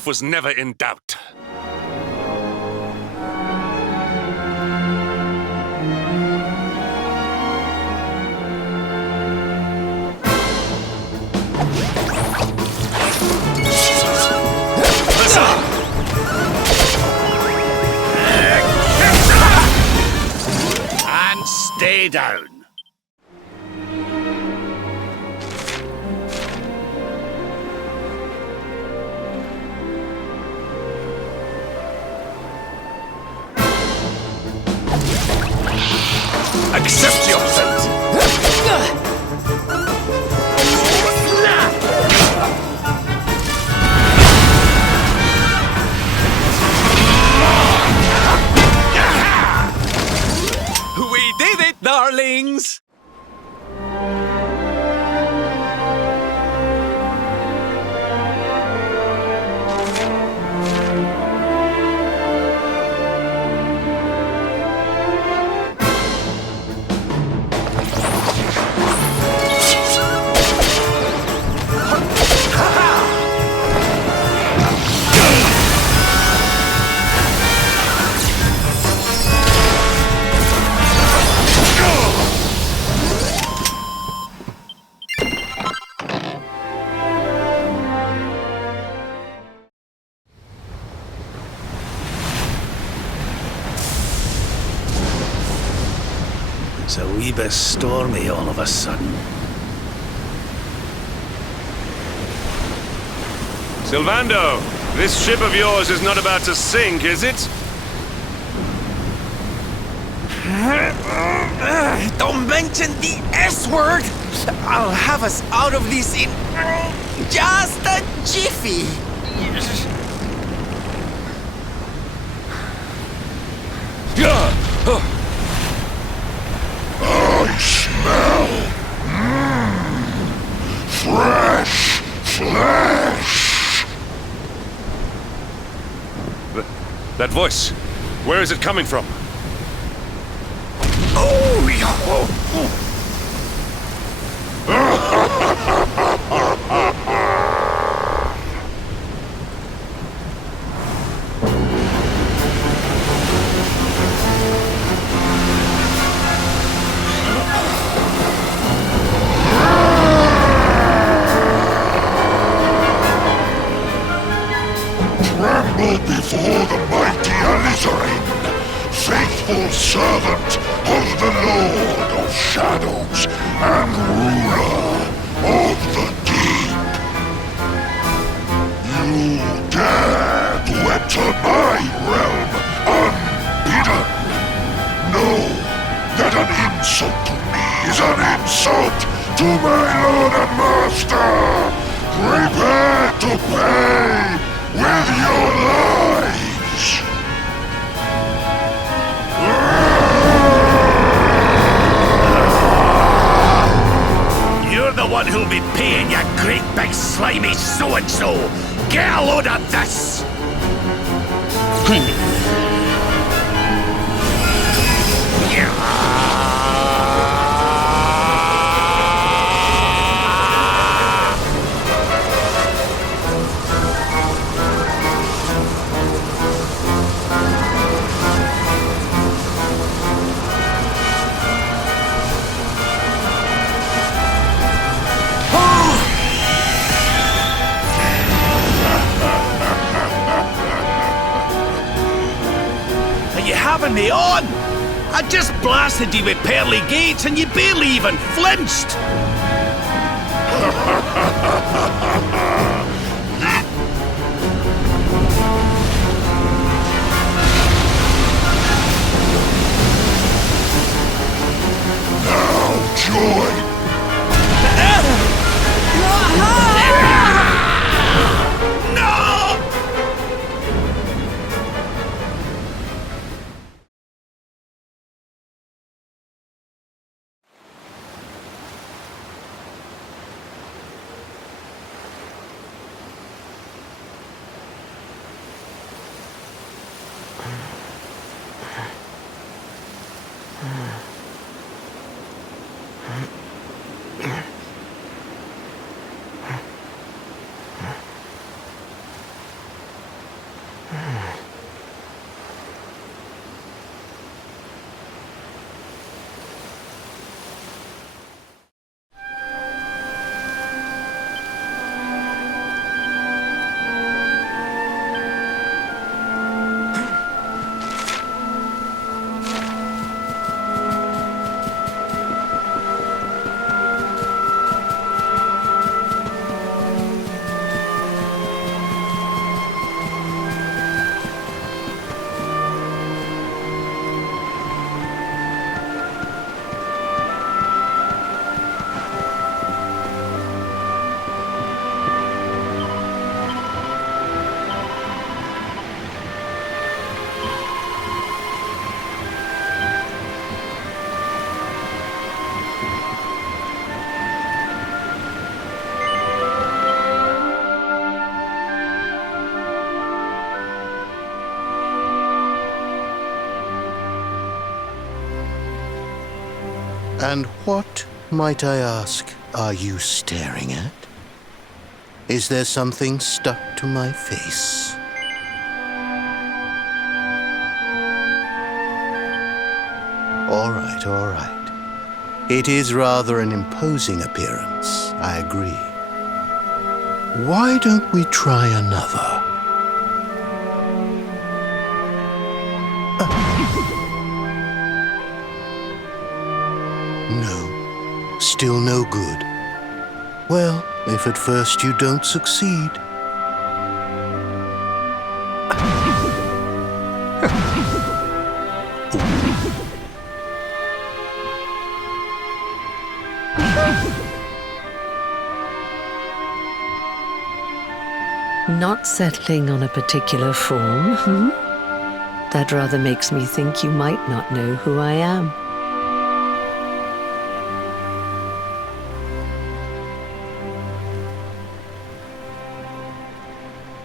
proof was never in doubt. And stay down. Accept your fate! We did it, darlings! It's a wee bit stormy all of a sudden. Sylvando, this ship of yours is not about to sink, is it? Don't mention the S-word! I'll have us out of this in just a jiffy! I smell fresh flesh. That voice, where is it coming from? Oh, yeah. Tremble before the mighty Alizarin, faithful servant of the Lord of Shadows and ruler of the deep. You dare to enter my realm unbidden. Know that an insult to me is an insult to my lord and master. Prepare to pay with your lives! You're the one who'll be paying, you great big slimy so-and-so! Get a load of this! Are you having me on? I just blasted you with pearly gates and you barely even flinched! Now join And what, might I ask, are you staring at? Is there something stuck to my face? All right, all right. It is rather an imposing appearance, I agree. Why don't we try another? No, still no good. Well, if at first you don't succeed. Not settling on a particular form, That rather makes me think you might not know who I am.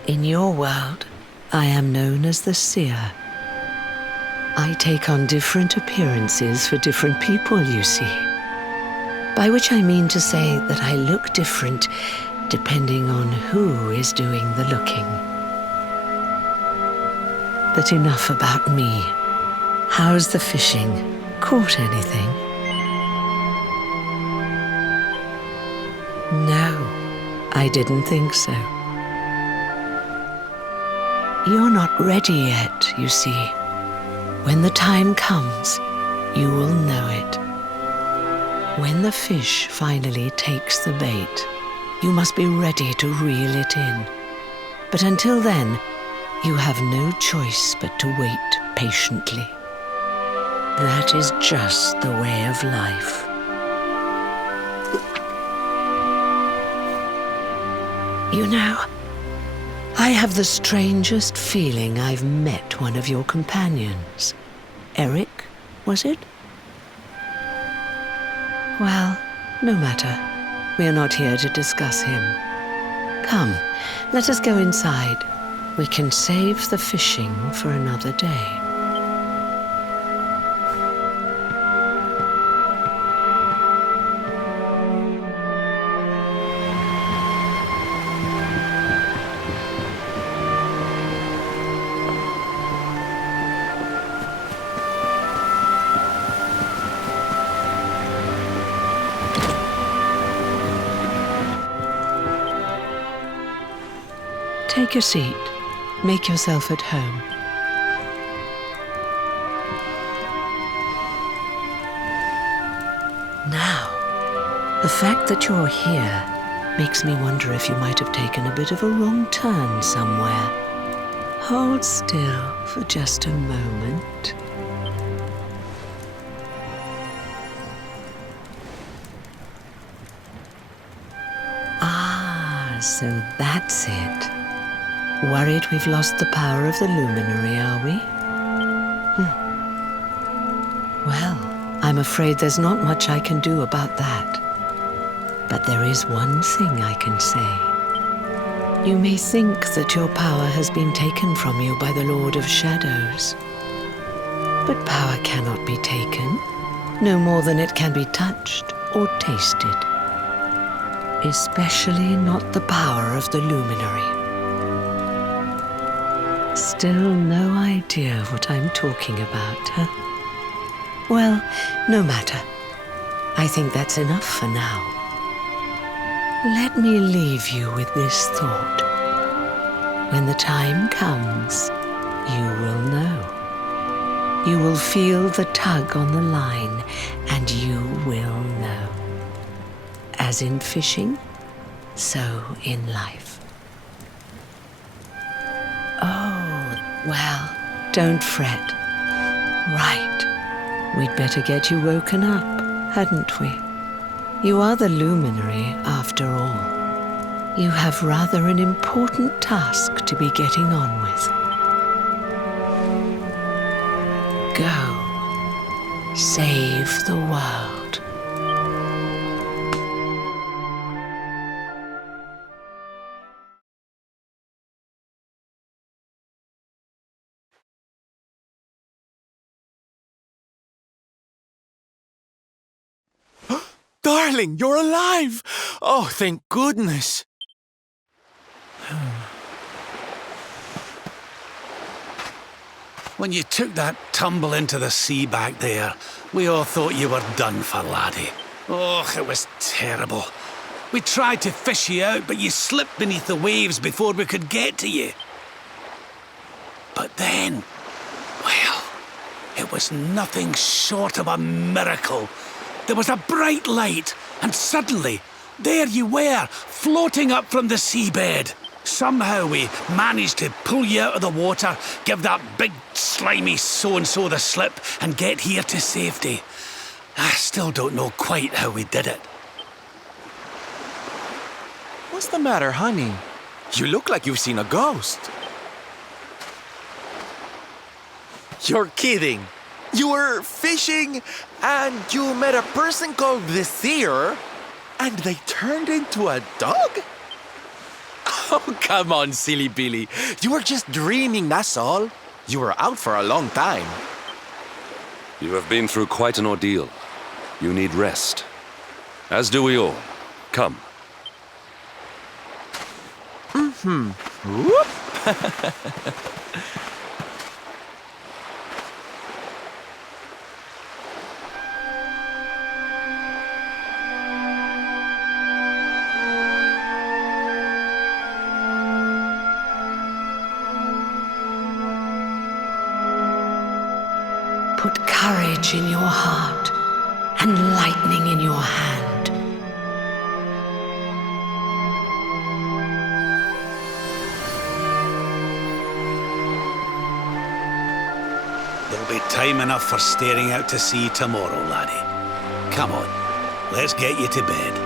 In your world, I am known as the Seer. I take on different appearances for different people, you see. By which I mean to say that I look different depending on who is doing the looking. But enough about me. How's the fishing? Caught anything? No, I didn't think so. You're not ready yet, you see. When the time comes, you will know it. When the fish finally takes the bait, you must be ready to reel it in. But until then, you have no choice but to wait patiently. That is just the way of life. You know, I have the strangest feeling I've met one of your companions. Eric, was it? Well, no matter. We are not here to discuss him. Come, let us go inside. We can save the fishing for another day. Take a seat. Make yourself at home. Now, the fact that you're here makes me wonder if you might have taken a bit of a wrong turn somewhere. Hold still for just a moment. Ah, so that's it. Worried we've lost the power of the luminary, are we? Well, I'm afraid there's not much I can do about that. But there is one thing I can say. You may think that your power has been taken from you by the Lord of Shadows. But power cannot be taken, no more than it can be touched or tasted. Especially not the power of the luminary. Still no idea what I'm talking about, huh? Well, no matter. I think that's enough for now. Let me leave you with this thought. When the time comes, you will know. You will feel the tug on the line, and you will know. As in fishing, so in life. Well, don't fret. Right. We'd better get you woken up, hadn't we? You are the luminary, after all. You have rather an important task to be getting on with. Go. Save the world. darling, you're alive! Oh, thank goodness. When you took that tumble into the sea back there, we all thought you were done for, laddie. Oh, it was terrible. We tried to fish you out, but you slipped beneath the waves before we could get to you. But then, well, it was nothing short of a miracle. There was a bright light, and suddenly, there you were, floating up from the seabed. Somehow we managed to pull you out of the water, give that big, slimy so-and-so the slip, and get here to safety. I still don't know quite how we did it. What's the matter, honey? You look like you've seen a ghost. You're kidding. You were fishing and you met a person called the Seer and they turned into a dog? Oh, come on, silly Billy. You were just dreaming, that's all. You were out for a long time. You have been through quite an ordeal. You need rest. As do we all. Come. Whoop. Put courage in your heart and lightning in your hand. There'll be time enough for staring out to sea tomorrow, laddie. Come on, let's get you to bed.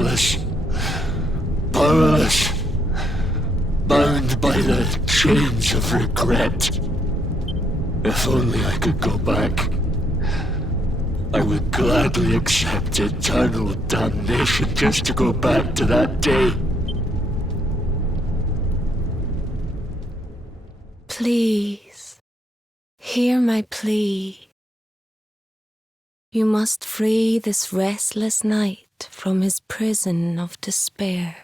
helpless, powerless, bound by the chains of regret. If only I could go back, I would gladly accept eternal damnation just to go back to that day. Please, hear my plea. You must free this restless knight from his prison of despair.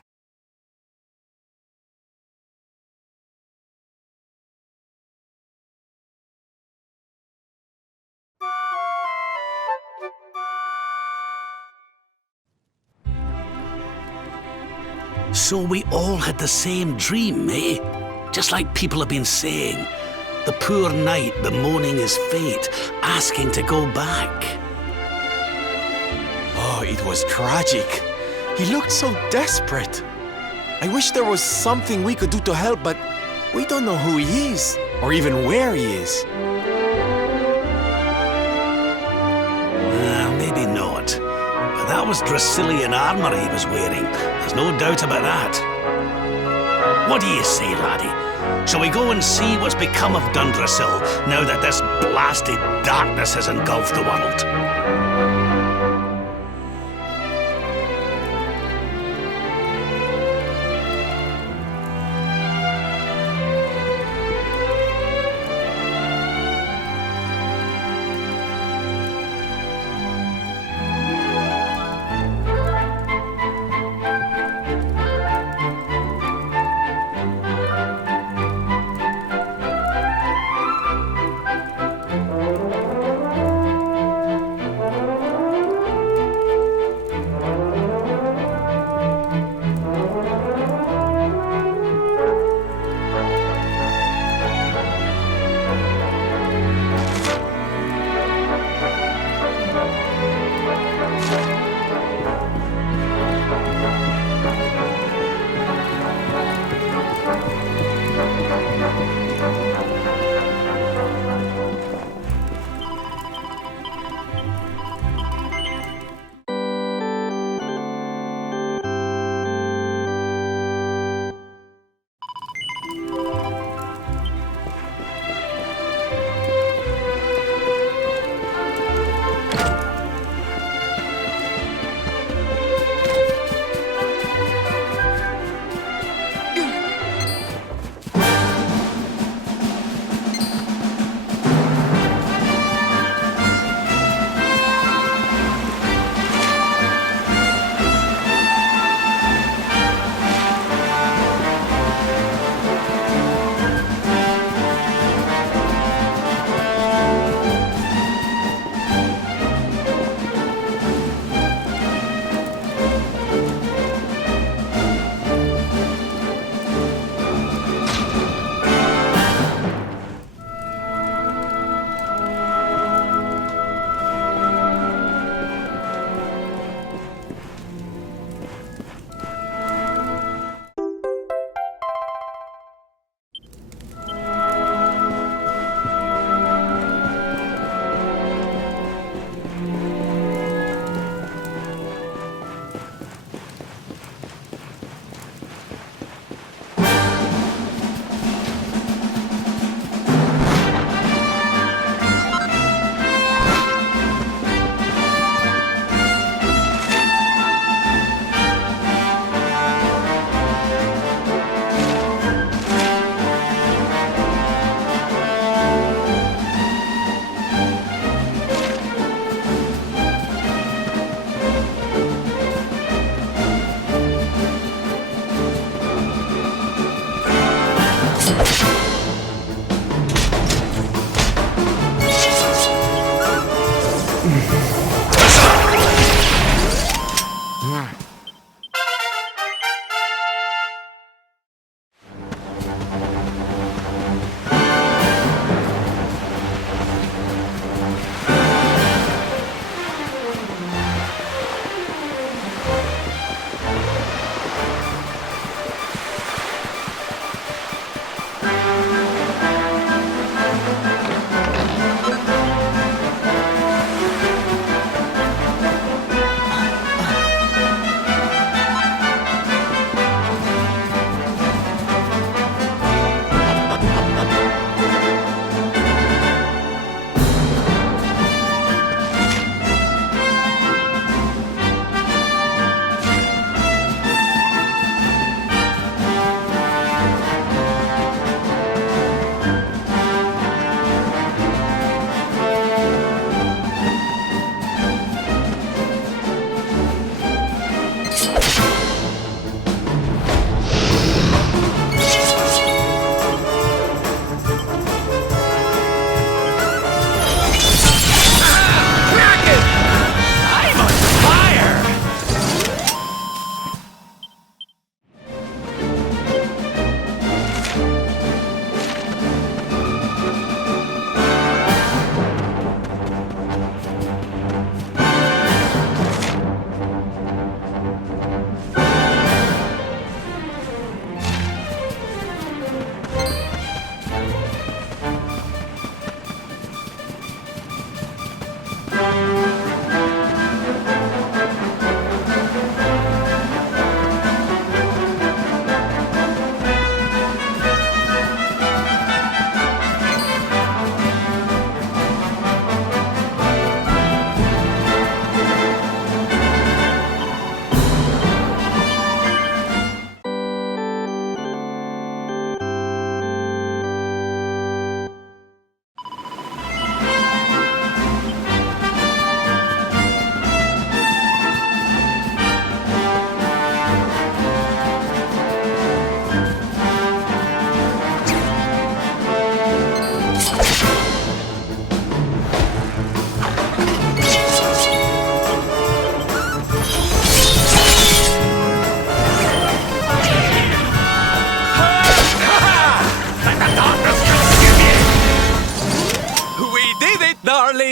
So we all had the same dream, eh? Just like people have been saying. The poor knight bemoaning his fate, asking to go back. Oh, it was tragic. He looked so desperate. I wish there was something we could do to help, but we don't know who he is, or even where he is. Maybe not. But that was Dracilian armor he was wearing. There's no doubt about that. What do you say, laddie? Shall we go and see what's become of Dundrasil now that this blasted darkness has engulfed the world?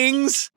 Greetings!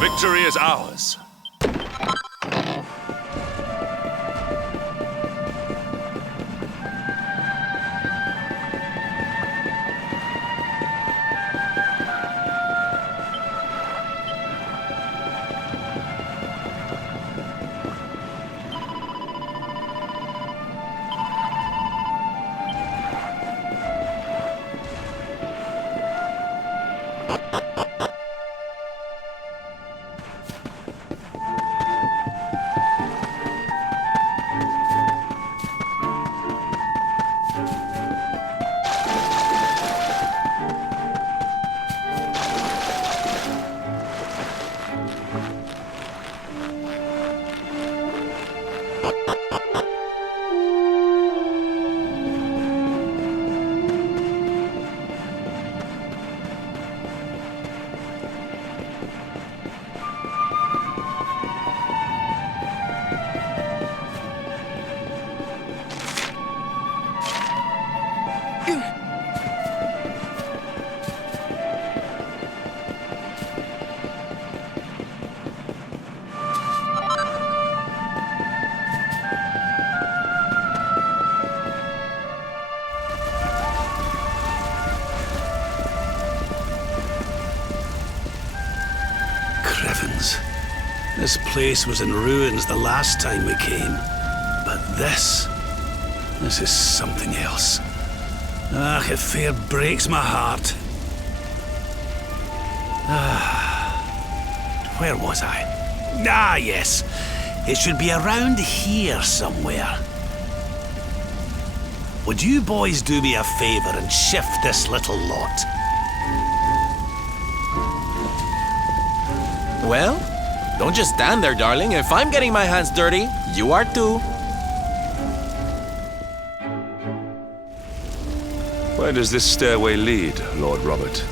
Victory is ours. Crevens. This place was in ruins the last time we came. But this is something else. Ah, it fair breaks my heart. Where was I? Ah, yes. It should be around here somewhere. Would you boys do me a favor and shift this little lot? Well, don't just stand there, darling. If I'm getting my hands dirty, you are too. Where does this stairway lead, Lord Robert?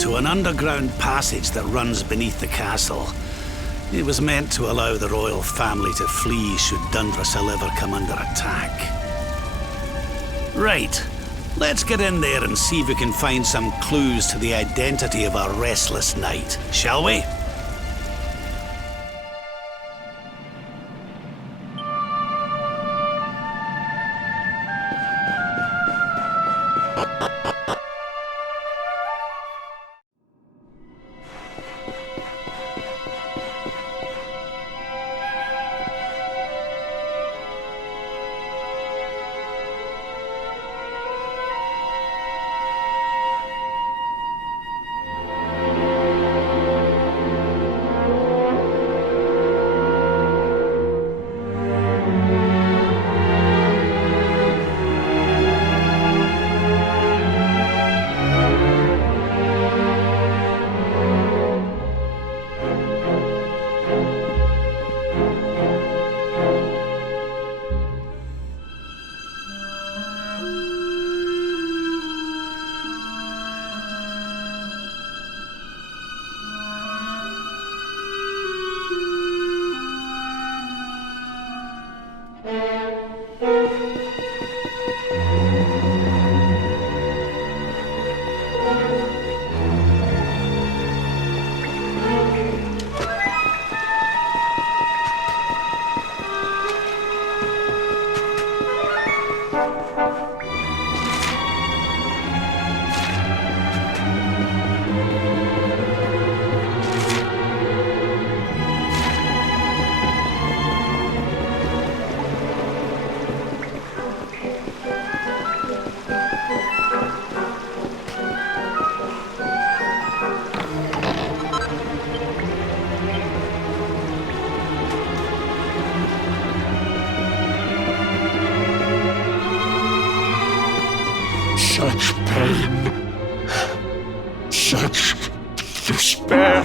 To an underground passage that runs beneath the castle. It was meant to allow the royal family to flee should Dundrasil ever come under attack. Right. Let's get in there and see if we can find some clues to the identity of our restless knight, shall we? such pain, such despair.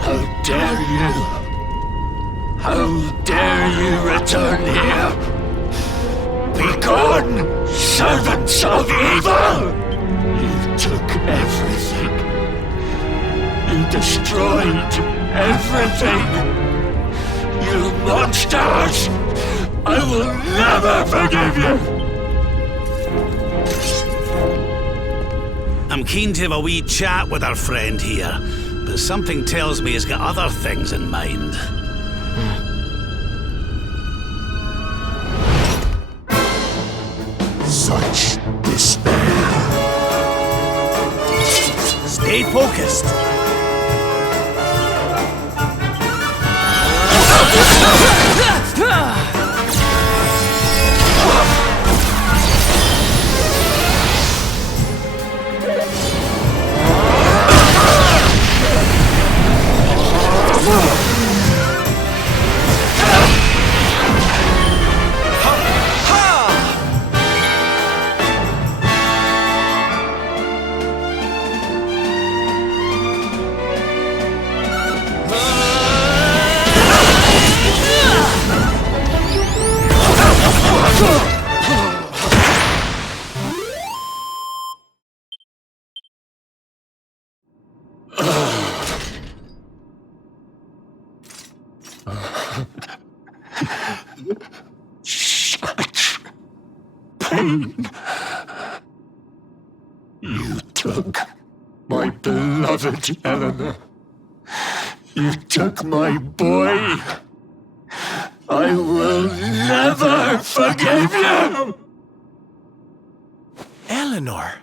How dare you? How dare you return here? Begone, servants of evil! You took everything. You destroyed everything. You monsters! I will never forgive you! I'm keen to have a wee chat with our friend here, but something tells me he's got other things in mind. Such despair. Stay focused. Such pain. You took my beloved Eleanor. You took my boy. I will never forgive you! Eleanor?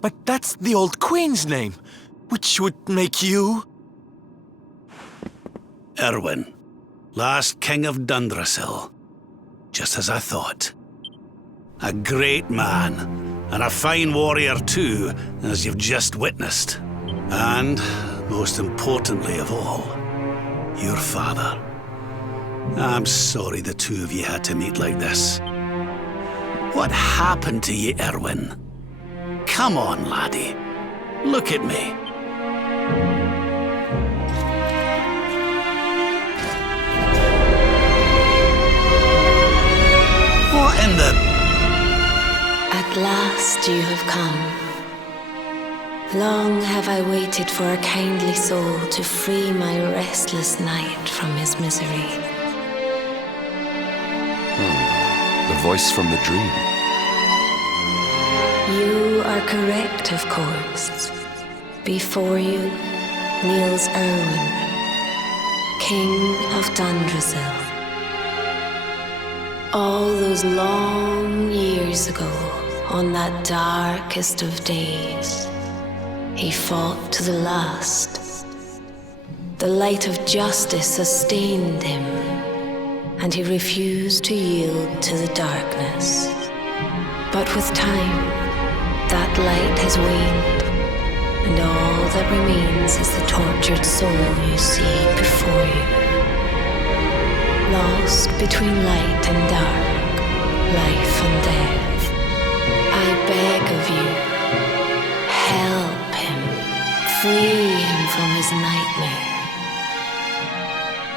But that's the old queen's name, which would make you... Erwin, last king of Dundrasil. Just as I thought. A great man, and a fine warrior too, as you've just witnessed. And, most importantly of all, your father. I'm sorry the two of you had to meet like this. What happened to you, Erwin? Come on, laddie. Look at me. What in the... At last you have come. Long have I waited for a kindly soul to free my restless night from his misery. The voice from the dream. You are correct, of course. Before you kneels Erwin, King of Dundrasil. All those long years ago, on that darkest of days, he fought to the last. The light of justice sustained him, and he refused to yield to the darkness. But with time, that light has waned, and all that remains is the tortured soul you see before you. Lost between light and dark, life and death. I beg of you, help him, free him from his nightmare.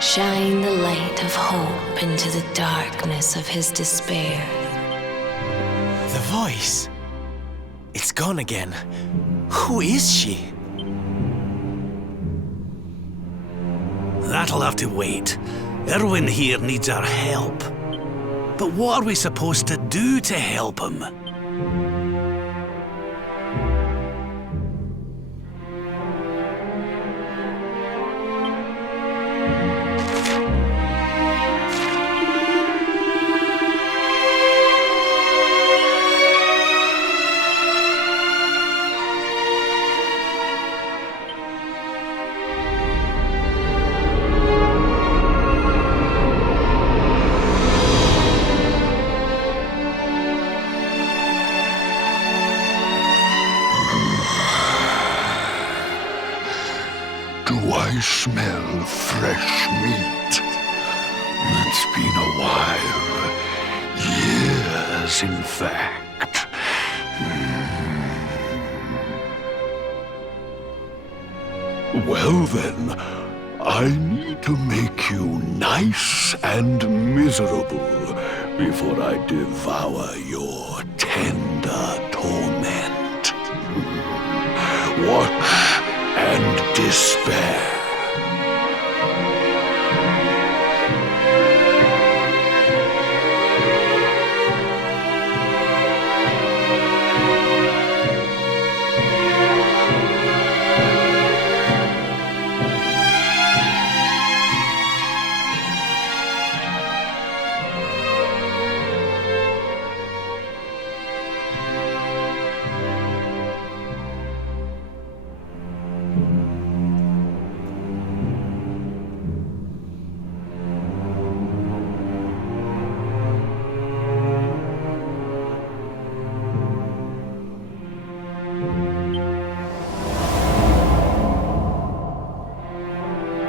Shine the light of hope into the darkness of his despair. The voice. It's gone again. Who is she? That'll have to wait. Erwin here needs our help. But what are we supposed to do to help him? I smell fresh meat. It's been a while. Years, in fact. Well then, I need to make you nice and miserable before I devour your tender torment. Watch and despair.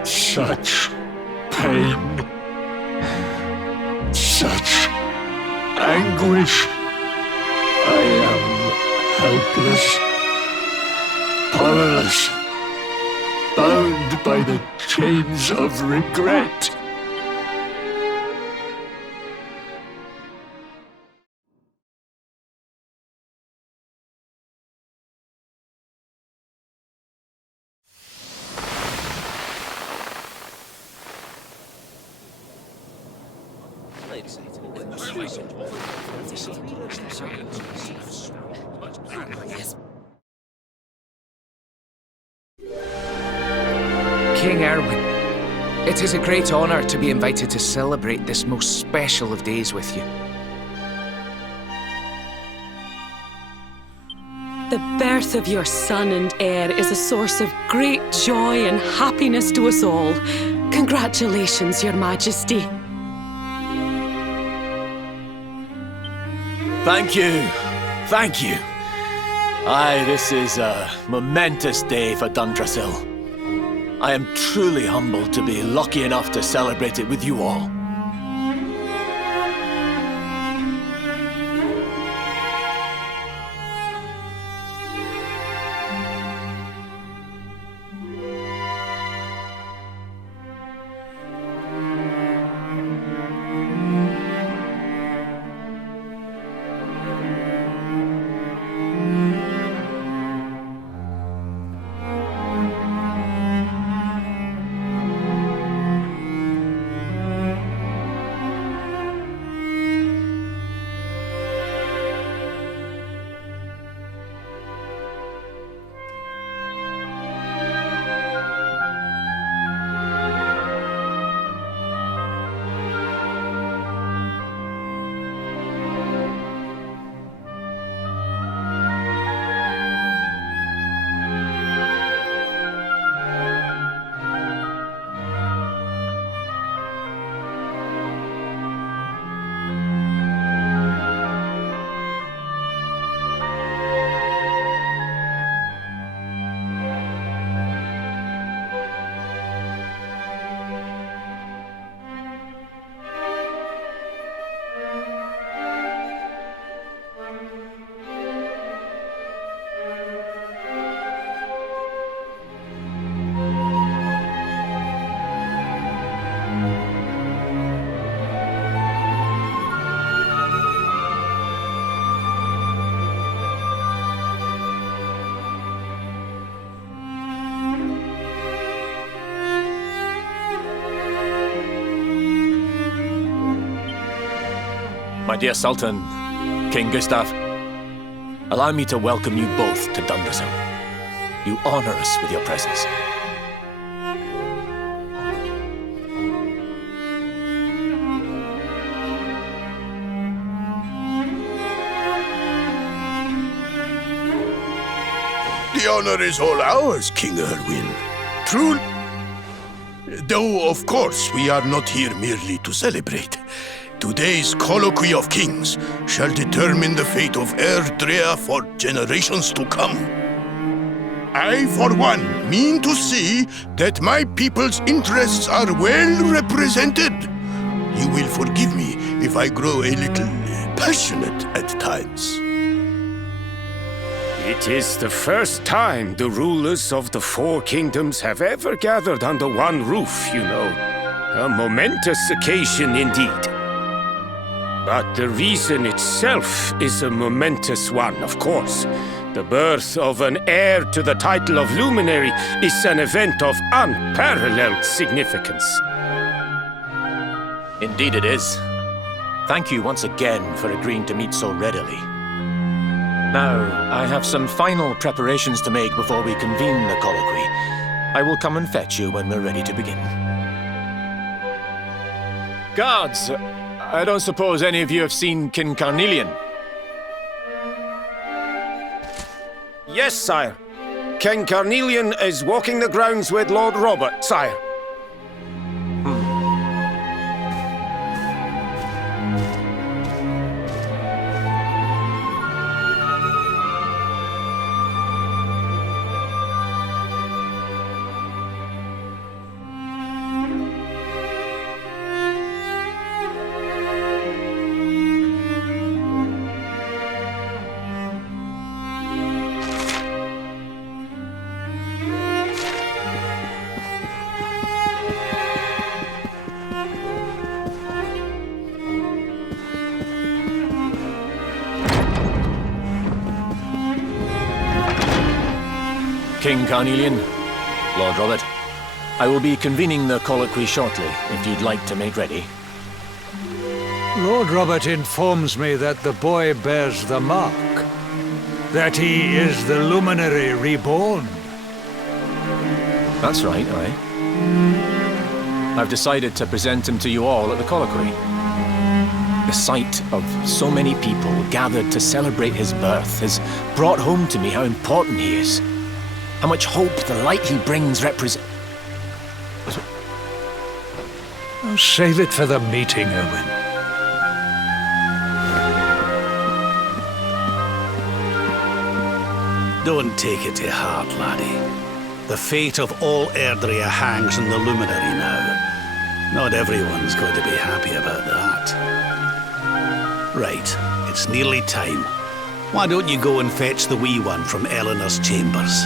Such pain, such anguish. I am helpless, powerless, bound by the chains of regret. King Erwin, it is a great honor to be invited to celebrate this most special of days with you. The birth of your son and heir is a source of great joy and happiness to us all. Congratulations, Your Majesty. Thank you. Thank you. Aye, this is a momentous day for Dundrasil. I am truly humbled to be lucky enough to celebrate it with you all. My dear Sultan, King Gustav, allow me to welcome you both to Dundrasil. You honor us with your presence. The honor is all ours, King Erwin. True. Though, of course, we are not here merely to celebrate. Today's colloquy of kings shall determine the fate of Erdrea for generations to come. I, for one, mean to see that my people's interests are well represented. You will forgive me if I grow a little passionate at times. It is the first time the rulers of the Four Kingdoms have ever gathered under one roof, you know. A momentous occasion indeed. But the reason itself is a momentous one, of course. The birth of an heir to the title of Luminary is an event of unparalleled significance. Indeed it is. Thank you once again for agreeing to meet so readily. Now, I have some final preparations to make before we convene the colloquy. I will come and fetch you when we're ready to begin. Guards, I don't suppose any of you have seen King Carnelian? Yes, sire. King Carnelian is walking the grounds with Lord Robert, sire. King Carnelian, Lord Robert, I will be convening the colloquy shortly, if you'd like to make ready. Lord Robert informs me that the boy bears the mark. That he is the Luminary reborn. That's right, aye. I've decided to present him to you all at the colloquy. The sight of so many people gathered to celebrate his birth has brought home to me how important he is. How much hope the light he brings represents. Oh, save it for the meeting, Owen. Don't take it to heart, laddie. The fate of all Erdrea hangs in the Luminary now. Not everyone's going to be happy about that. Right, it's nearly time. Why don't you go and fetch the wee one from Eleanor's chambers?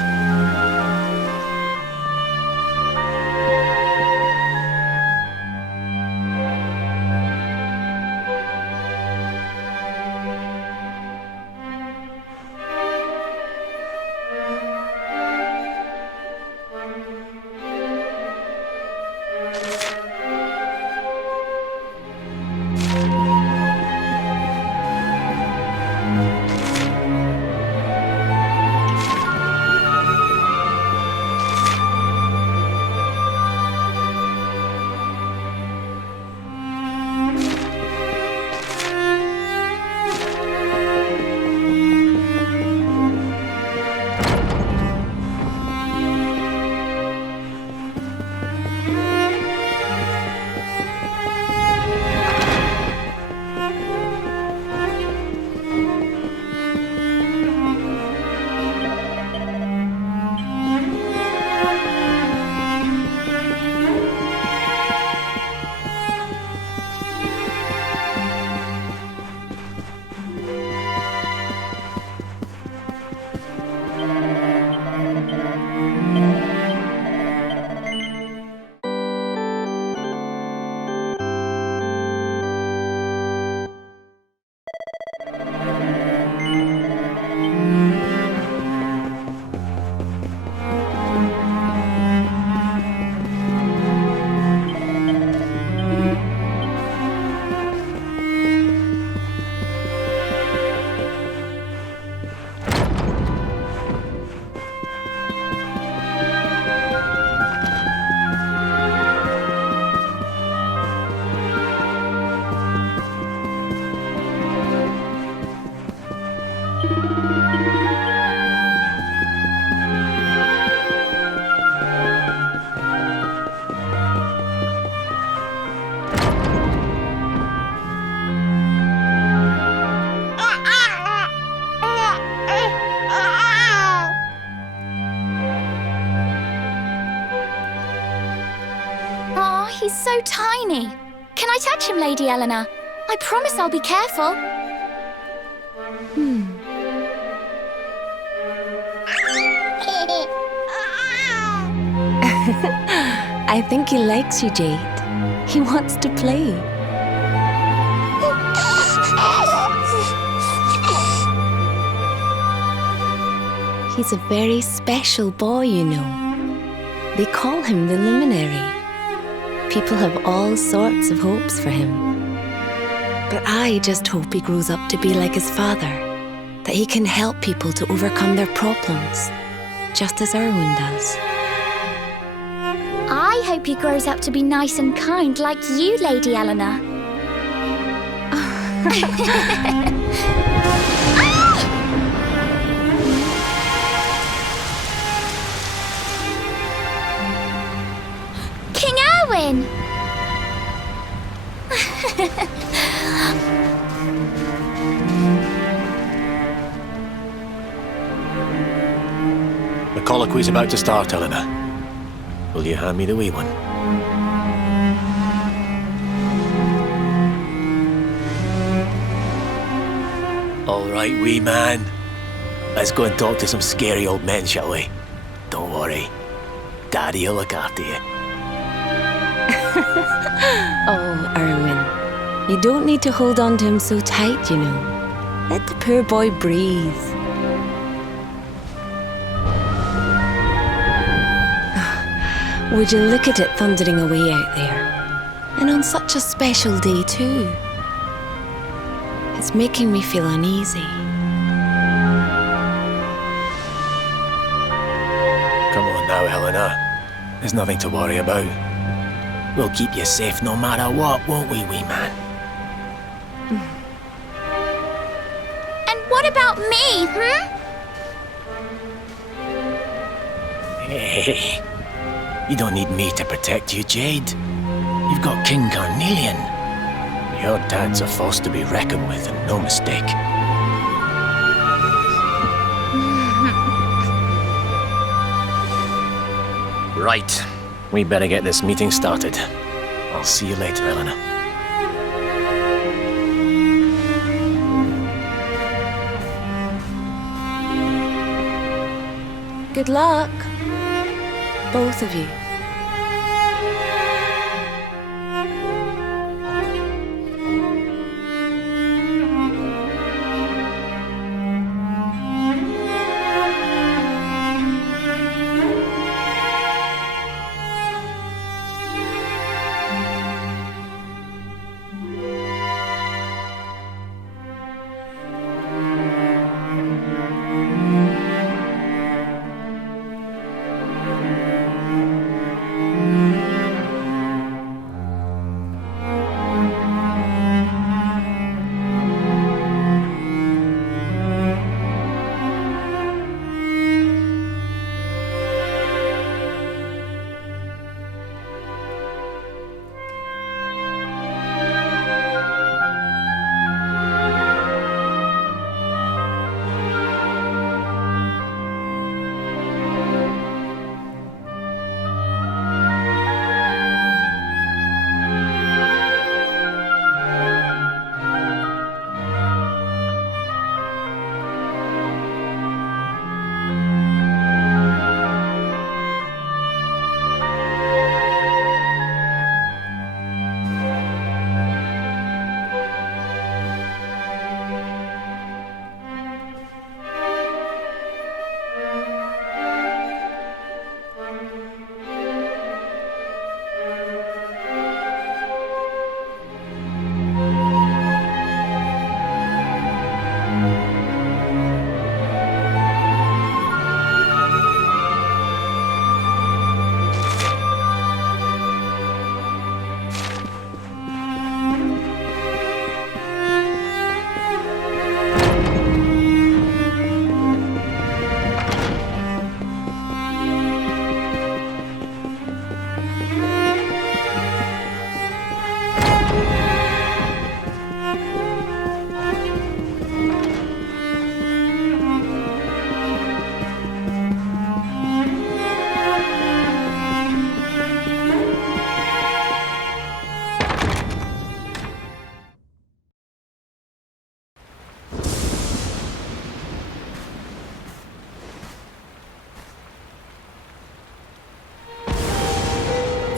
He's so tiny. Can I touch him, Lady Eleanor? I promise I'll be careful. I think he likes you, Jade. He wants to play. He's a very special boy, you know. They call him the Luminary. People have all sorts of hopes for him. But I just hope he grows up to be like his father, that he can help people to overcome their problems, just as Erwin does. I hope he grows up to be nice and kind like you, Lady Eleanor. King Erwin! The colloquy's about to start, Eleanor. Will you hand me the wee one? All right, wee man. Let's go and talk to some scary old men, shall we? Don't worry. Daddy'll look after you. Oh, Erwin, you don't need to hold on to him so tight, you know. Let the poor boy breathe. Would you look at it thundering away out there? And on such a special day, too. It's making me feel uneasy. Come on now, Eleanor. There's nothing to worry about. We'll keep you safe no matter what, won't we, wee man? And what about me, Hey, you don't need me to protect you, Jade. You've got King Carnelian. Your dad's a force to be reckoned with, and no mistake. Right. We better get this meeting started. I'll see you later, Eleanor. Good luck, both of you.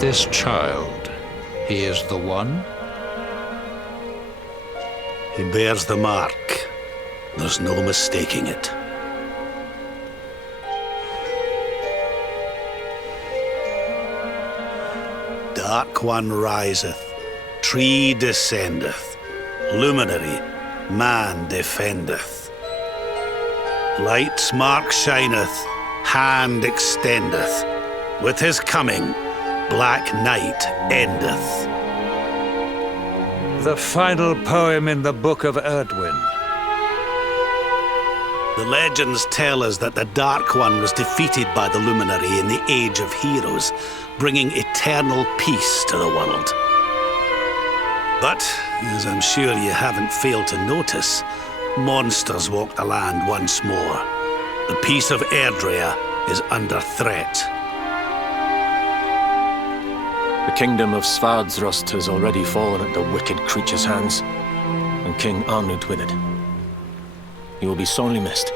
this child, he is the one? He bears the mark. There's no mistaking it. Dark One riseth, tree descendeth, luminary, man defendeth. Light's mark shineth, hand extendeth. With his coming, black night endeth. The final poem in the Book of Erdwin. The legends tell us that the Dark One was defeated by the Luminary in the Age of Heroes, bringing eternal peace to the world. But, as I'm sure you haven't failed to notice, monsters walk the land once more. The peace of Erdrea is under threat. The kingdom of Svardsrust has already fallen at the wicked creature's hands, and King Arnud with it. He will be sorely missed.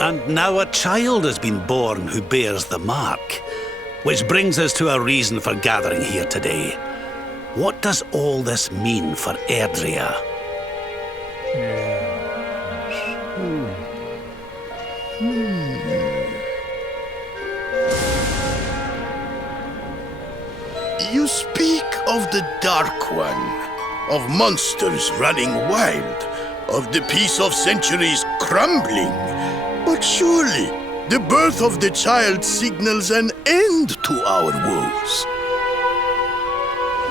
And now a child has been born who bears the mark, which brings us to a reason for gathering here today. What does all this mean for Erdrea? You speak of the Dark One, of monsters running wild, of the peace of centuries crumbling. But surely, the birth of the child signals an end to our woes.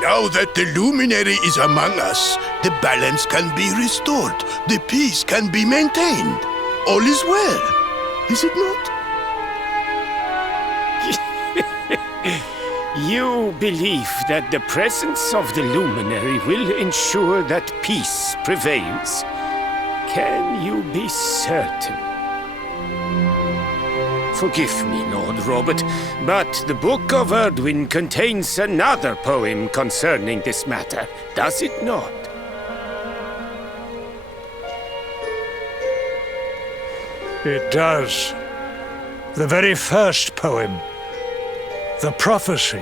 Now that the Luminary is among us, the balance can be restored, the peace can be maintained. All is well, is it not? You believe that the presence of the Luminary will ensure that peace prevails. Can you be certain? Forgive me, Lord Robert, but the Book of Erdwin contains another poem concerning this matter, does it not? It does. The very first poem. The prophecy.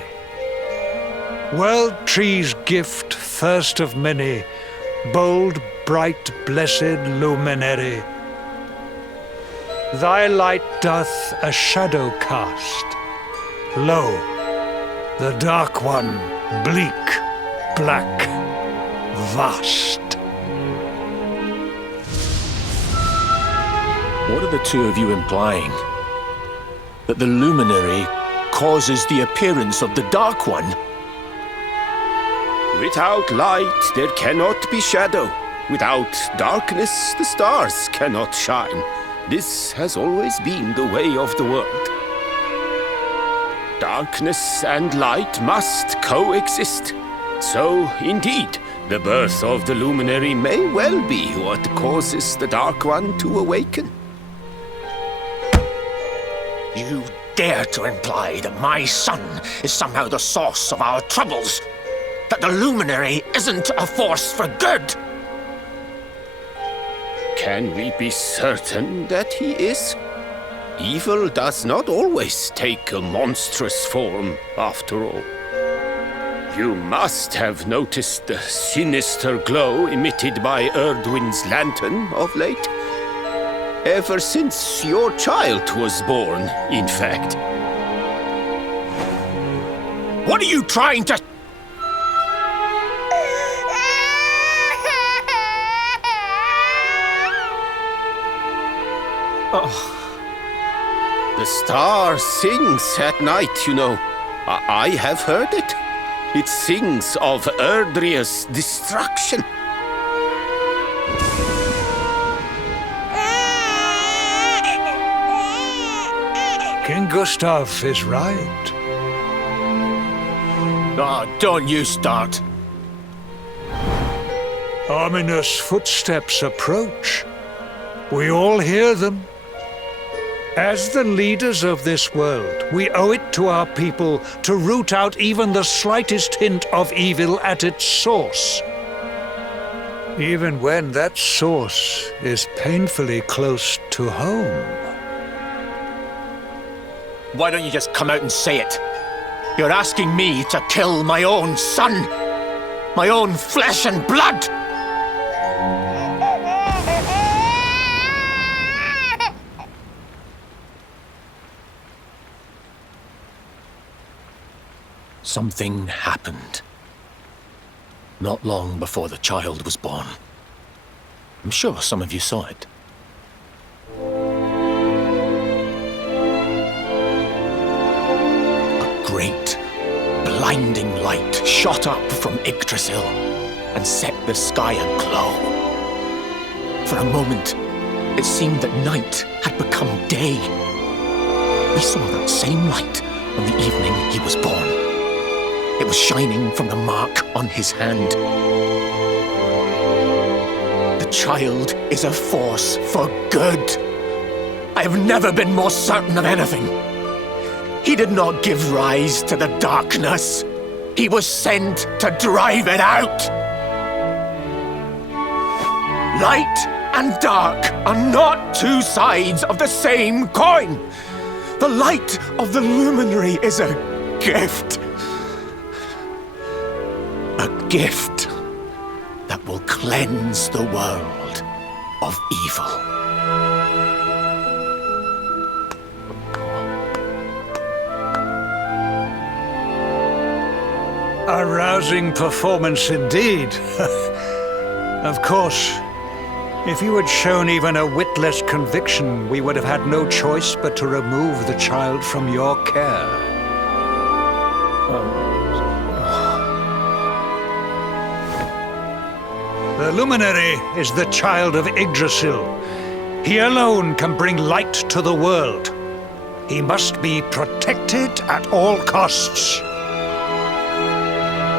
World tree's gift, first of many, bold, bright, blessed luminary. Thy light doth a shadow cast. Lo, the Dark One, bleak, black, vast. What are the two of you implying? That the Luminary causes the appearance of the Dark One? Without light, there cannot be shadow. Without darkness, the stars cannot shine. This has always been the way of the world. Darkness and light must coexist. So, indeed, the birth of the Luminary may well be what causes the Dark One to awaken. You dare to imply that my son is somehow the source of our troubles? That the Luminary isn't a force for good? Can we be certain that he is? Evil does not always take a monstrous form, after all. You must have noticed the sinister glow emitted by Erdwin's lantern of late. Ever since your child was born, in fact. What are you trying to... Oh. The star sings at night, you know. I have heard it. It sings of Erdrea's destruction. King Gustav is right. Oh, don't you start. Ominous footsteps approach. We all hear them. As the leaders of this world, we owe it to our people to root out even the slightest hint of evil at its source. Even when that source is painfully close to home. Why don't you just come out and say it? You're asking me to kill my own son? My own flesh and blood? Something happened. Not long before the child was born. I'm sure some of you saw it. A great, blinding light shot up from Yggdrasil and set the sky aglow. For a moment, it seemed that night had become day. We saw that same light on the evening he was born. It was shining from the mark on his hand. The child is a force for good. I have never been more certain of anything. He did not give rise to the darkness. He was sent to drive it out. Light and dark are not two sides of the same coin. The light of the luminary is a gift. A gift that will cleanse the world of evil. A rousing performance indeed. Of course, if you had shown even a whit less conviction, we would have had no choice but to remove the child from your care. The Luminary is the child of Yggdrasil. He alone can bring light to the world. He must be protected at all costs.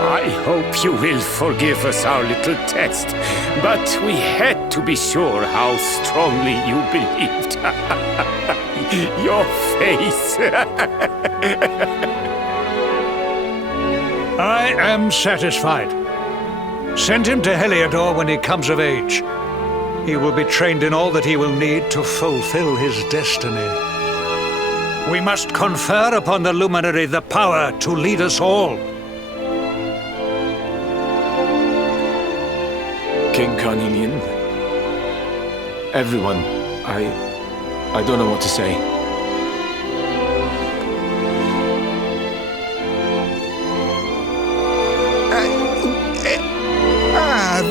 I hope you will forgive us our little test, but we had to be sure how strongly you believed. Your face. I am satisfied. Send him to Heliodor when he comes of age. He will be trained in all that he will need to fulfill his destiny. We must confer upon the Luminary the power to lead us all. King Carnelian, everyone, I don't know what to say.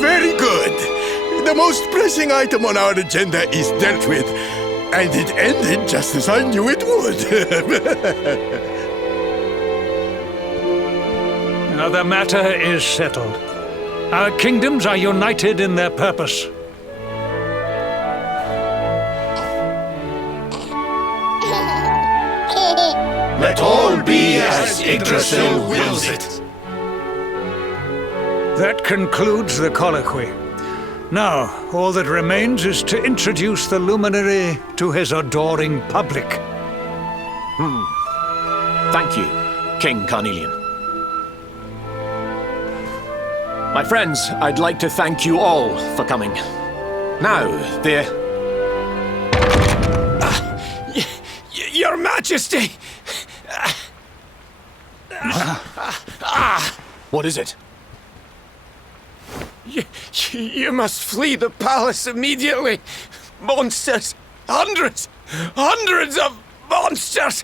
Very good. The most pressing item on our agenda is dealt with, and it ended just as I knew it would. Now the matter is settled. Our kingdoms are united in their purpose. Let all be as Yggdrasil wills it. That concludes the colloquy. Now, all that remains is to introduce the Luminary to his adoring public. Thank you, King Carnelian. My friends, I'd like to thank you all for coming. Now, Your Majesty! What is it? You must flee the palace immediately. Monsters! Hundreds of monsters!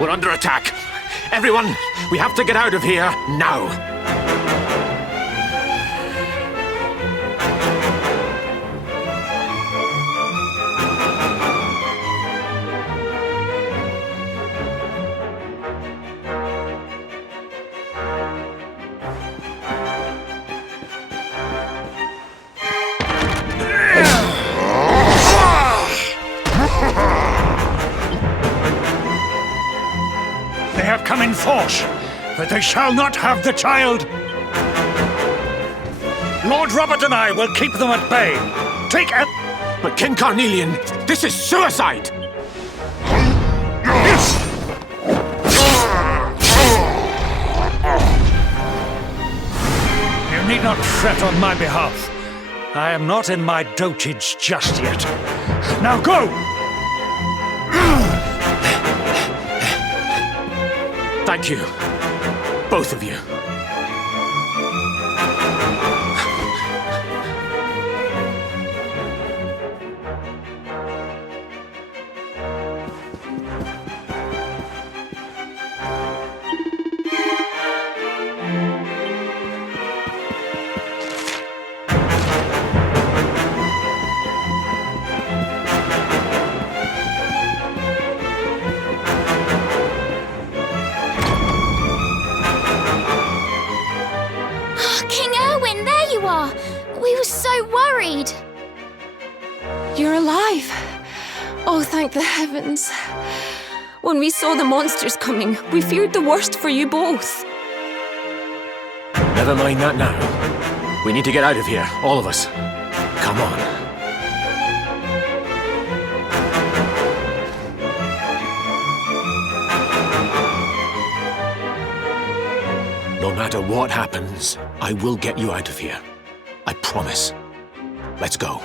We're under attack. Everyone, we have to get out of here now. They have come in force, but they shall not have the child. Lord Robert and I will keep them at bay. But King Carnelian, this is suicide! need not fret on my behalf. I am not in my dotage just yet. Now go! Thank you. Both of you. King Erwin, there you are! We were so worried! You're alive. Oh, thank the heavens. When we saw the monsters coming, we feared the worst for you both. Never mind that now. We need to get out of here, all of us. Come on. No matter what happens, I will get you out of here. I promise. Let's go.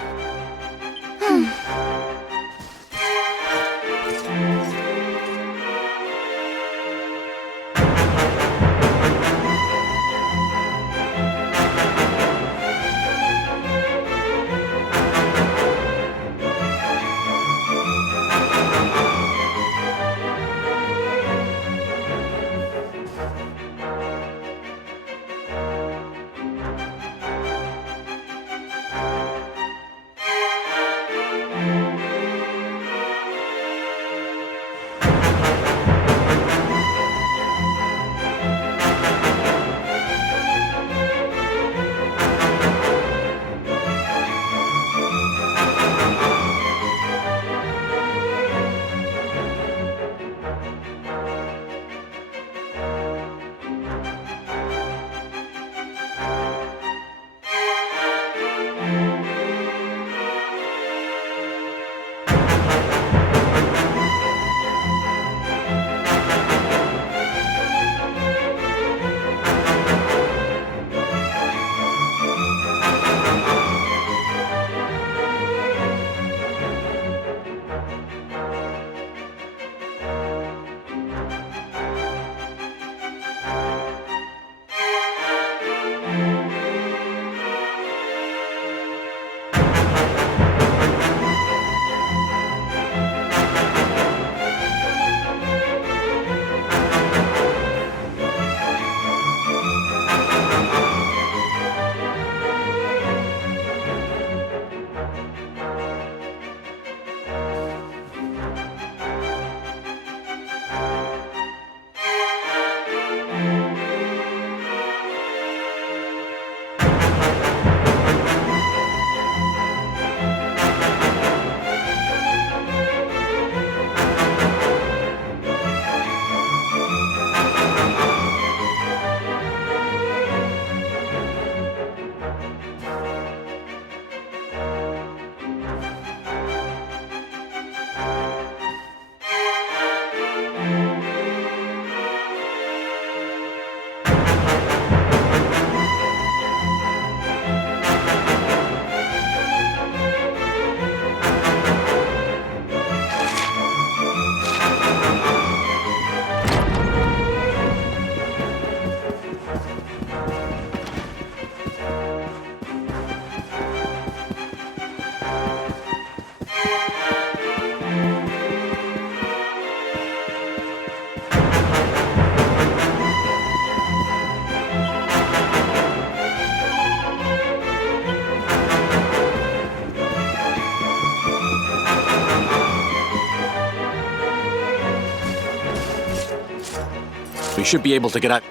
We should be able to get out.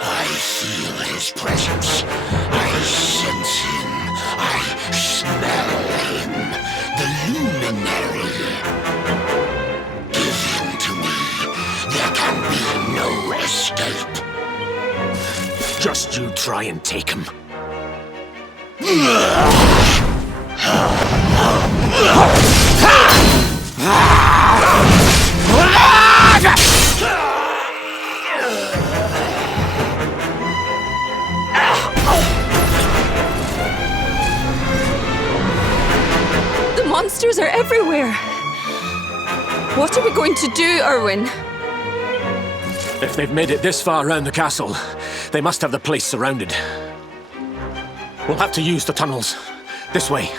I feel his presence. I sense him. I smell him. The luminary. Give him to me. There can be no escape. Just you try and take him. The monsters are everywhere. What are we going to do, Erwin? If they've made it this far around the castle, they must have the place surrounded. We'll have to use the tunnels. This way.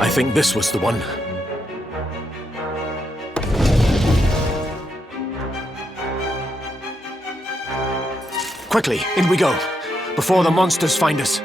I think this was the one. Quickly, in we go, before the monsters find us.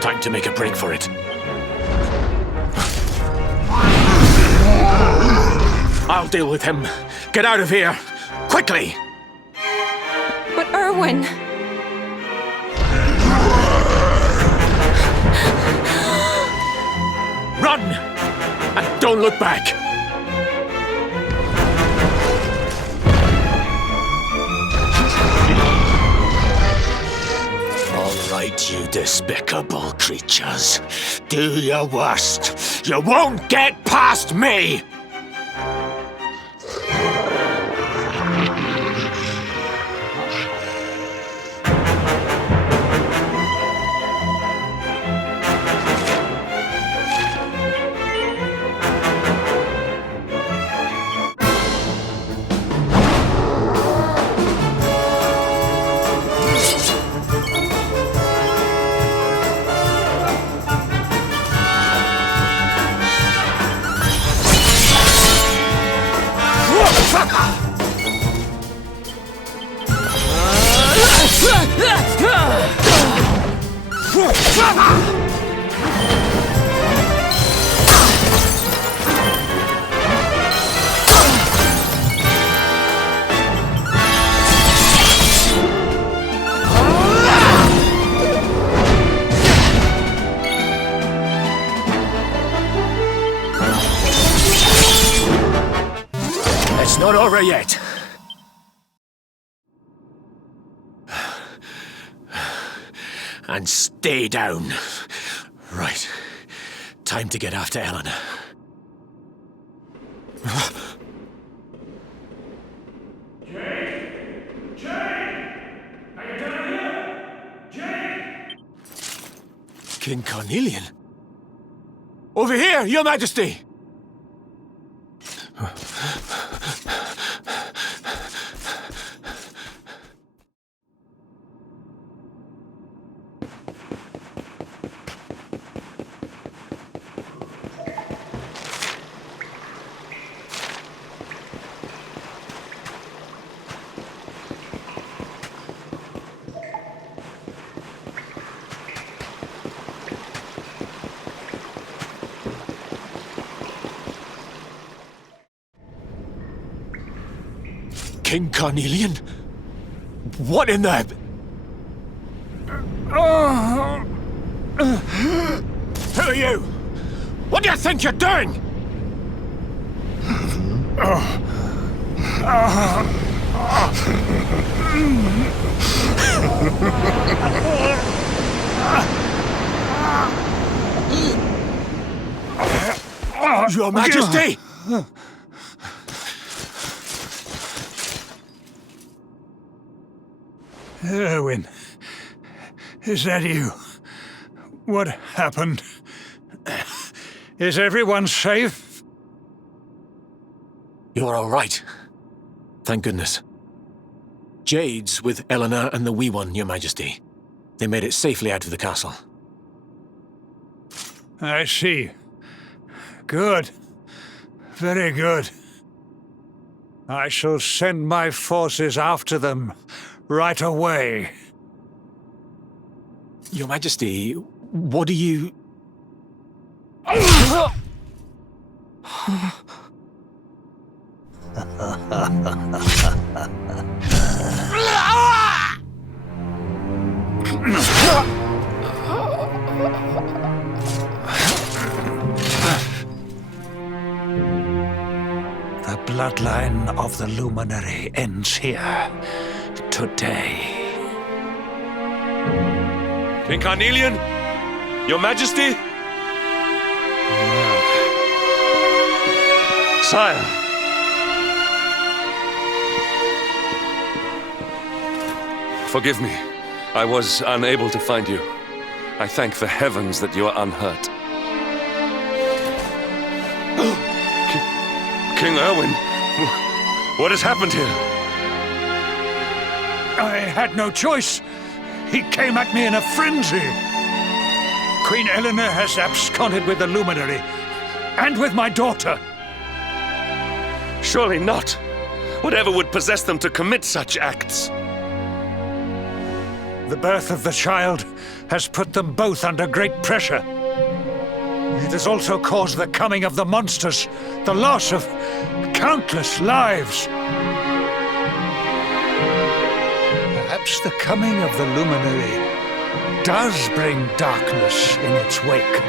Time to make a break for it. I'll deal with him. Get out of here! Quickly! But Erwin... Run! And don't look back! All right, you despicable creatures. Do your worst. You won't get past me! It's not over yet. And stay down. Right. Time to get after Elena. King Carnelian? Over here, Your Majesty! King Carnelian? What in the... Who are you? What do you think you're doing? Your Majesty! Erwin, is that you? What happened? Is everyone safe? You're all right. Thank goodness. Jade's with Eleanor and the Wee One, Your Majesty. They made it safely out of the castle. I see. Good. Very good. I shall send my forces after them right away. Your Majesty, what do you... The bloodline of the Luminary ends here today. King Carnelian? Your Majesty? Sire. Forgive me. I was unable to find you. I thank the heavens that you are unhurt. King Erwin, what has happened here? I had no choice. He came at me in a frenzy. Queen Eleanor has absconded with the Luminary, and with my daughter. Surely not. Whatever would possess them to commit such acts? The birth of the child has put them both under great pressure. It has also caused the coming of the monsters, the loss of countless lives. Perhaps the coming of the Luminary does bring darkness in its wake.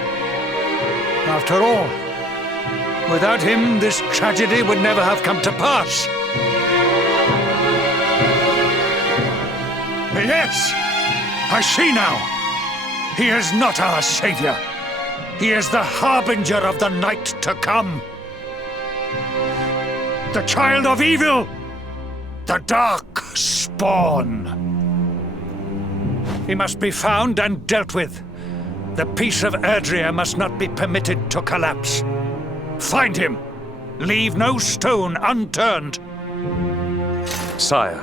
After all, without him, this tragedy would never have come to pass. Yes, I see now. He is not our savior. He is the harbinger of the night to come. The child of evil. The dark spawn. He must be found and dealt with. The peace of Erdrea must not be permitted to collapse. Find him. Leave no stone unturned. Sire.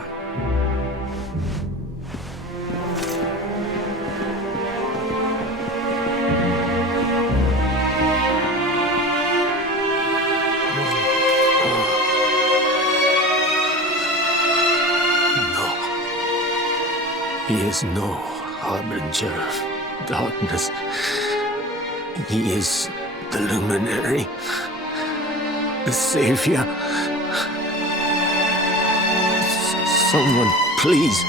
He is no harbinger of darkness. He is the Luminary, the Savior. Someone, please.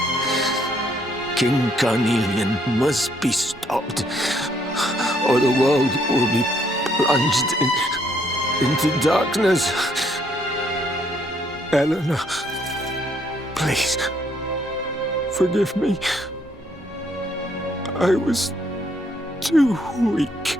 King Carnelian must be stopped, or the world will be plunged into darkness. Eleanor, please. Forgive me. I was too weak.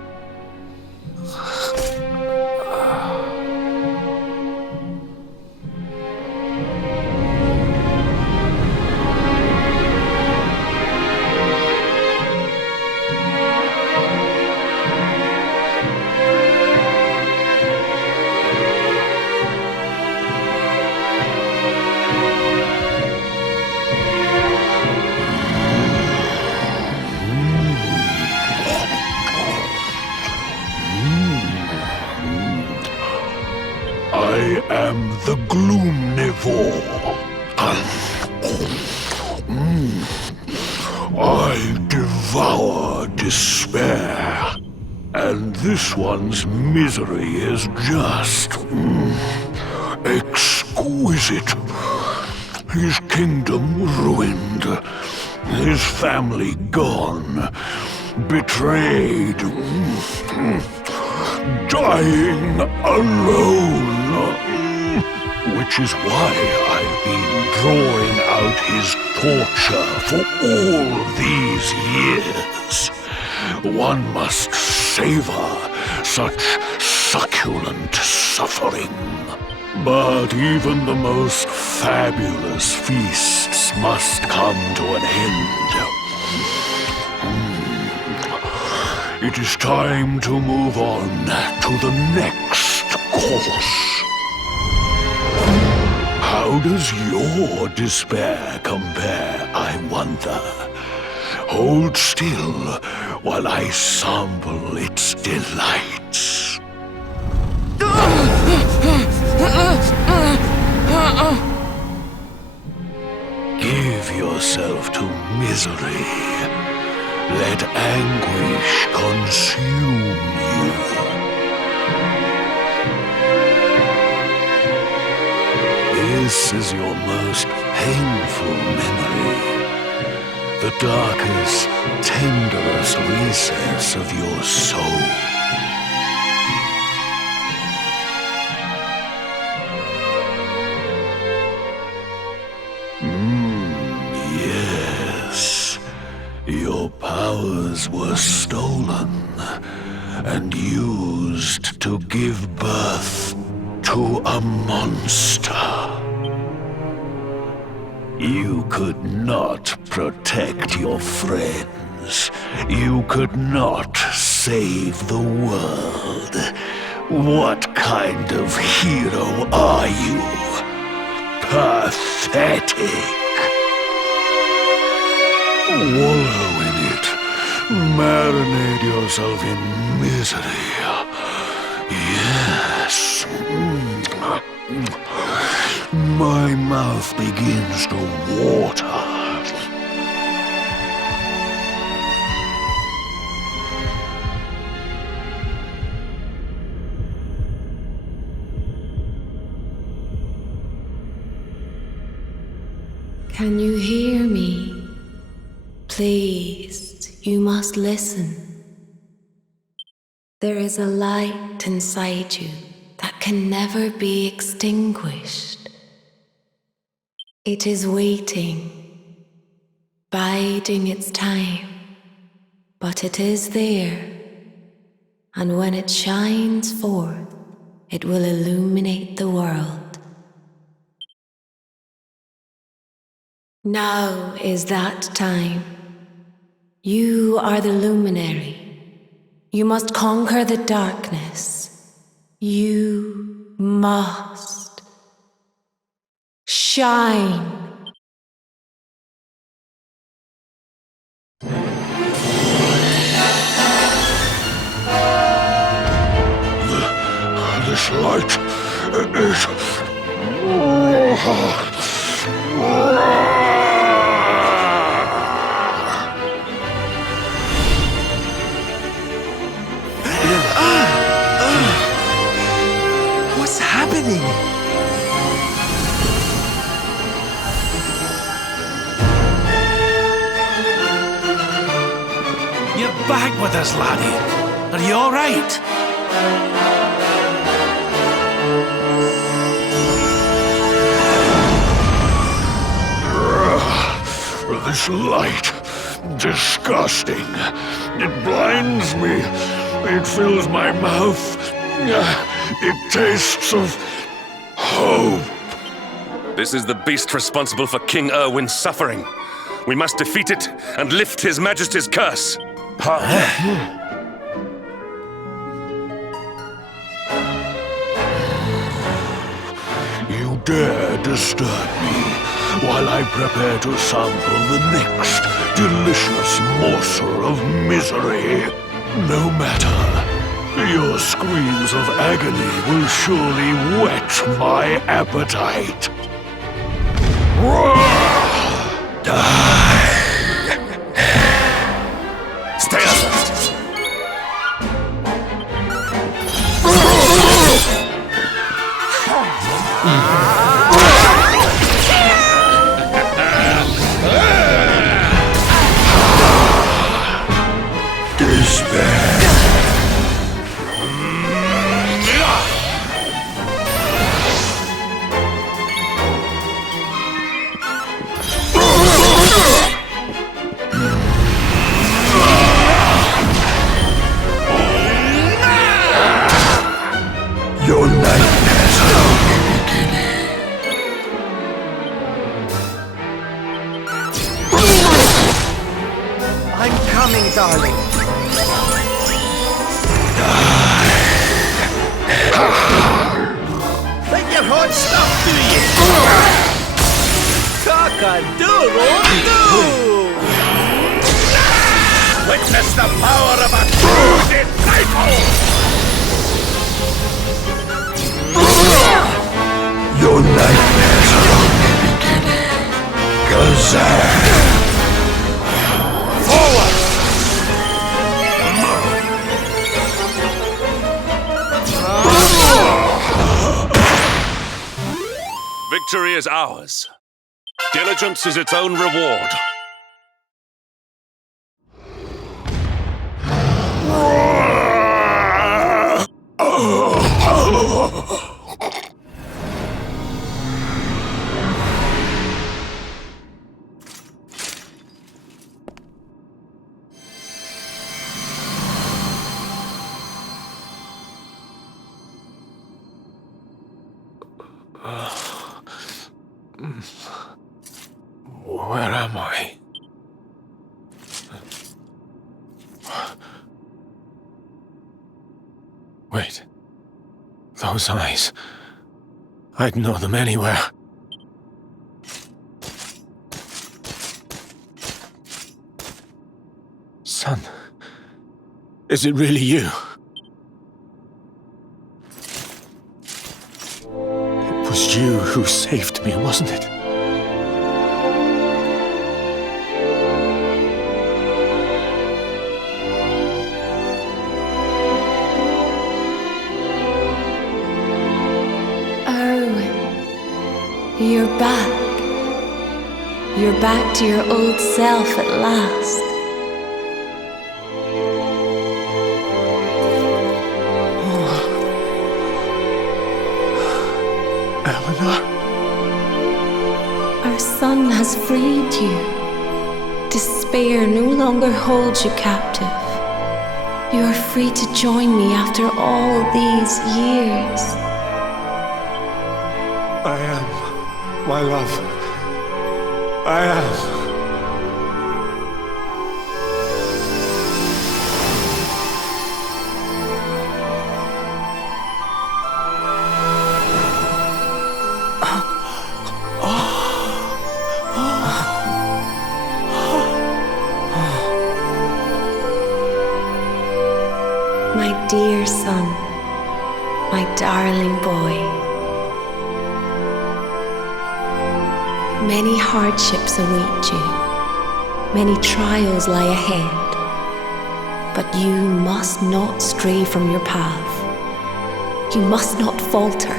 Gloomnivore. I devour despair, and this one's misery is just exquisite. His kingdom ruined, his family gone, betrayed, dying alone. Which is why I've been drawing out his torture for all these years. One must savor such succulent suffering. But even the most fabulous feasts must come to an end. It is time to move on to the next course. How does your despair compare, I wonder? Hold still while I sample its delights. Give yourself to misery. Let anguish consume you. This is your most painful memory. The darkest, tenderest recess of your soul. Yes. Your powers were stolen and used to give birth to a monster. You could not protect your friends. You could not save the world. What kind of hero are you? Pathetic. Wallow in it. Marinate yourself in misery. Yes. My mouth begins to water. Can you hear me? Please, you must listen. There is a light inside you that can never be extinguished. It is waiting, biding its time, but it is there, and when it shines forth, it will illuminate the world. Now is that time. You are the luminary. You must conquer the darkness. You must shine. This light is... What's happening? You're back with us, laddie. Are you all right? This light, disgusting. It blinds me. It fills my mouth. It tastes of hope. This is the beast responsible for King Erwin's suffering. We must defeat it and lift His Majesty's curse. You dare disturb me while I prepare to sample the next delicious morsel of misery. No matter. Your screams of agony will surely whet my appetite. Die! Stay alert! Your nightmares are only beginning. I'm coming, darling. Take your hot stuff, do you? Cock-a-doodle-doo! Witness the power of a true disciple! Your nightmares are only beginning. Gazan! Forward! Victory is ours. Diligence is its own reward. Where am I? Wait. Those eyes. I'd know them anywhere. Son. Is it really you? It was you who saved me, wasn't it? You're back. You're back to your old self at last. Eleanor? Our son has freed you. Despair no longer holds you captive. You are free to join me after all these years. I am, my love. I am. My dear son, my darling boy. Many hardships await you, many trials lie ahead, but you must not stray from your path. You must not falter.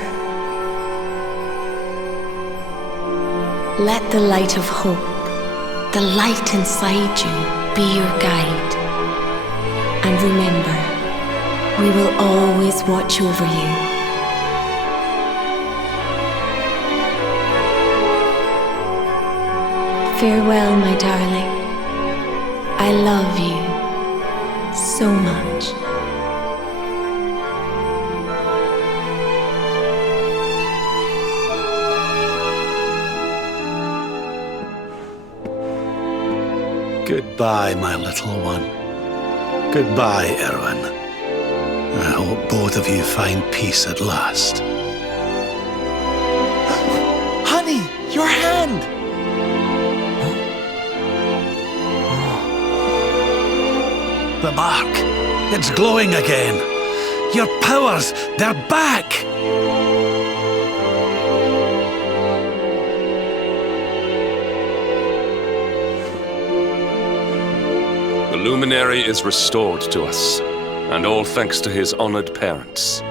Let the light of hope, the light inside you, be your guide. And remember, we will always watch over you. Farewell, my darling. I love you so much. Goodbye, my little one. Goodbye, Erwin. I hope both of you find peace at last. Honey, your hand! The mark. It's glowing again. Your powers, they're back! The Luminary is restored to us, and all thanks to his honored parents.